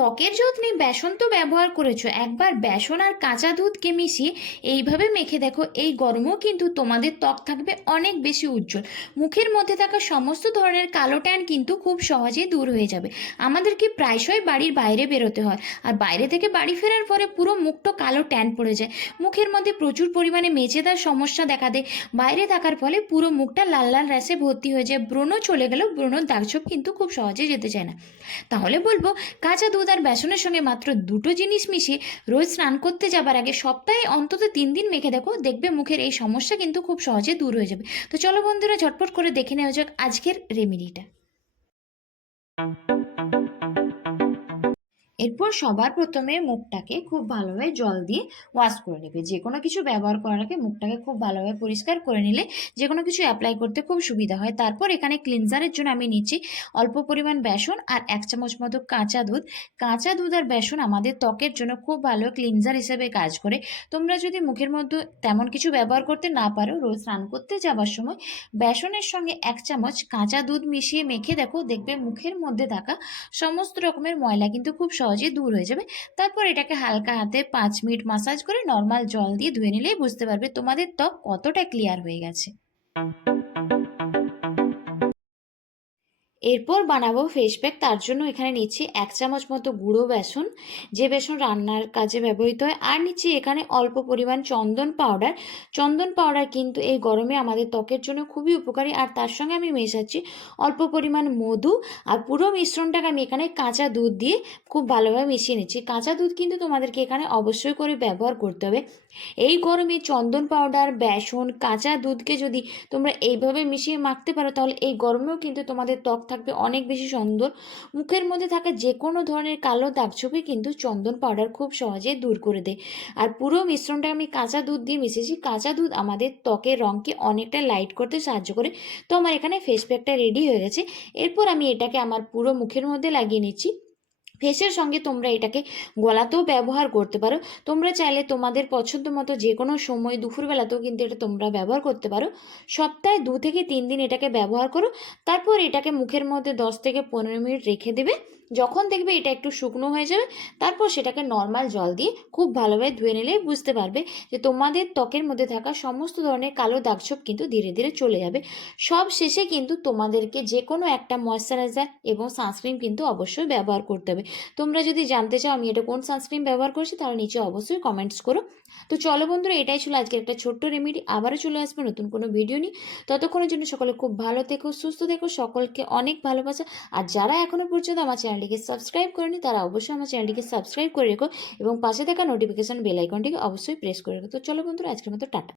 ত্বকের যত্নে বেসন তো ব্যবহার করেছো, একবার বেসন আর কাঁচা দুধকে মিশিয়ে এইভাবে মেখে দেখো। এই গরমেও কিন্তু তোমাদের ত্বক থাকবে অনেক বেশি উজ্জ্বল। মুখের মধ্যে থাকা সমস্ত ধরনের কালো ট্যান কিন্তু খুব সহজেই দূর হয়ে যাবে। আমাদেরকে প্রায়শই বাড়ির বাইরে বেরোতে হয়, আর বাইরে থেকে বাড়ি ফেরার পরে পুরো মুখটা কালো ট্যান পড়ে যায়, মুখের মধ্যে প্রচুর পরিমাণে মেচেদার সমস্যা দেখা দেয়। বাইরে থাকার ফলে পুরো মুখটা লাল লাল র্যাশে ভর্তি হয়ে যায়, ব্রণ চলে গেলেও ব্রণর দাগছোপ কিন্তু খুব সহজে যেতে চায় না। তাহলে বলবো, কাঁচা দুধ আর বেসনের সঙ্গে মাত্র দুটো জিনিস মিশিয়ে রোজ স্নান করতে যাবার আগে সপ্তাহে অন্তত 3 দিন মেখে দেখো, দেখবে মুখের এই সমস্যা কিন্তু খুব সহজে দূর হয়ে যাবে। তো চলো বন্ধুরা, ঝটপট করে দেখে নেওয়া যাক আজকের রেমেডিটা। এরপর সবার প্রথমে মুখটাকে খুব ভালোভাবে জল দিয়ে ওয়াশ করে নেবে। যে কোনো কিছু ব্যবহার করার আগে মুখটাকে খুব ভালোভাবে পরিষ্কার করে নিলে যে কোনো কিছু অ্যাপ্লাই করতে খুব সুবিধা হয়। তারপর এখানে ক্লিনজারের জন্য আমি নিচ্ছি অল্প পরিমাণ বেসন আর 1 চামচ মতো কাঁচা দুধ। কাঁচা দুধ আর বেসন আমাদের ত্বকের জন্য খুব ভালো ক্লিনজার হিসেবে কাজ করে। তোমরা যদি মুখের মধ্যে তেমন কিছু ব্যবহার করতে না পারো, রোজ স্নান করতে যাওয়ার সময় বেসনের সঙ্গে 1 চামচ কাঁচা দুধ মিশিয়ে মেখে দেখো, দেখবে মুখের মধ্যে থাকা সমস্ত রকমের ময়লা কিন্তু খুব সহজে দূর হয়ে যাবে। তারপর এটাকে হালকা হাতে 5 মিনিট মাসাজ করে নর্মাল জল দিয়ে ধুয়ে নিলেই বুঝতে পারবে তোমাদের ত্বক কতটা ক্লিয়ার হয়ে গেছে। এরপর বানাবো ফেস প্যাক। তার জন্য এখানে নিচ্ছি 1 চামচ মতো গুঁড়ো বেসন, যে বেসন রান্নার কাজে ব্যবহৃত হয়, আর নিচ্ছি এখানে অল্প পরিমাণ চন্দন পাউডার। চন্দন পাউডার কিন্তু এই গরমে আমাদের ত্বকের জন্য খুবই উপকারী। আর তার সঙ্গে আমি মেশাচ্ছি অল্প পরিমাণ মধু। আর পুরো মিশ্রণটাকে আমি এখানে কাঁচা দুধ দিয়ে খুব ভালোভাবে মিশিয়ে নিচ্ছি। কাঁচা দুধ কিন্তু তোমাদেরকে এখানে অবশ্যই করে ব্যবহার করতে হবে। এই গরমে চন্দন পাউডার, বেসন, কাঁচা দুধকে যদি তোমরা এইভাবে মিশিয়ে মাখতে পারো, তাহলে এই গরমেও কিন্তু তোমাদের ত্বক থাকবে অনেক বেশি সুন্দর। মুখের মধ্যে থাকা যে কোনো ধরনের কালো দাগছোপই কিন্তু চন্দন পাউডার খুব সহজে দূর করে দেয়। আর পুরো মিশ্রণটা আমি কাঁচা দুধ দিয়ে মিশিয়েছি। কাঁচা দুধ আমাদের ত্বকের রঙকে অনেকটা লাইট করতে সাহায্য করে। তো আমার এখানে ফেস প্যাকটা রেডি হয়ে গেছে। এরপর আমি এটাকে আমার পুরো মুখের মধ্যে লাগিয়ে নিচ্ছি। ফেসের সঙ্গে তোমরা এটাকে গলাতেও ব্যবহার করতে পারো। তোমরা চাইলে তোমাদের পছন্দ মতো যে কোনো সময় দুপুরবেলাতেও কিন্তু এটা তোমরা ব্যবহার করতে পারো। সপ্তাহে 2 থেকে 3 দিন এটাকে ব্যবহার করো। তারপর এটাকে মুখের মধ্যে 10 থেকে 15 মিনিট রেখে দেবে। যখন দেখবে এটা একটু শুকনো হয়ে যাবে, তারপর সেটাকে নর্মাল জল দিয়ে খুব ভালোভাবে ধুয়ে নিলে বুঝতে পারবে যে তোমাদের ত্বকের মধ্যে থাকা সমস্ত ধরনের কালো দাগছোপ কিন্তু ধীরে ধীরে চলে যাবে। সব শেষে কিন্তু তোমাদেরকে যে কোনো একটা ময়শ্চারাইজার এবং সানস্ক্রিন কিন্তু অবশ্যই ব্যবহার করতে হবে। তোমরা যদি জানতে চাও আমি এটা কোন সানস্ক্রিন ব্যবহার করছি, তাহলে নিচে অবশ্যই কমেন্টস করো। তো চলো বন্ধুরা, এটাই ছিল আজকের একটা ছোট্ট রেমেডি। আবারও চলে আসবো নতুন কোনো ভিডিও নিয়ে। ততক্ষণের জন্য সকলে খুব ভালো থেকো, সুস্থ থেকো, সকলকে অনেক ভালোবাসা। আর যারা এখনো পর্যন্ত আমার চ্যানেলটিকে সাবস্ক্রাইব করেনি, তারা অবশ্যই আমার চ্যানেলটিকে সাবস্ক্রাইব করে রেখো এবং পাশে থাকা নোটিফিকেশন বেল আইকনটিকে অবশ্যই প্রেস করে রেখো। তো চলো বন্ধুরা, আজকের মতো টাটা।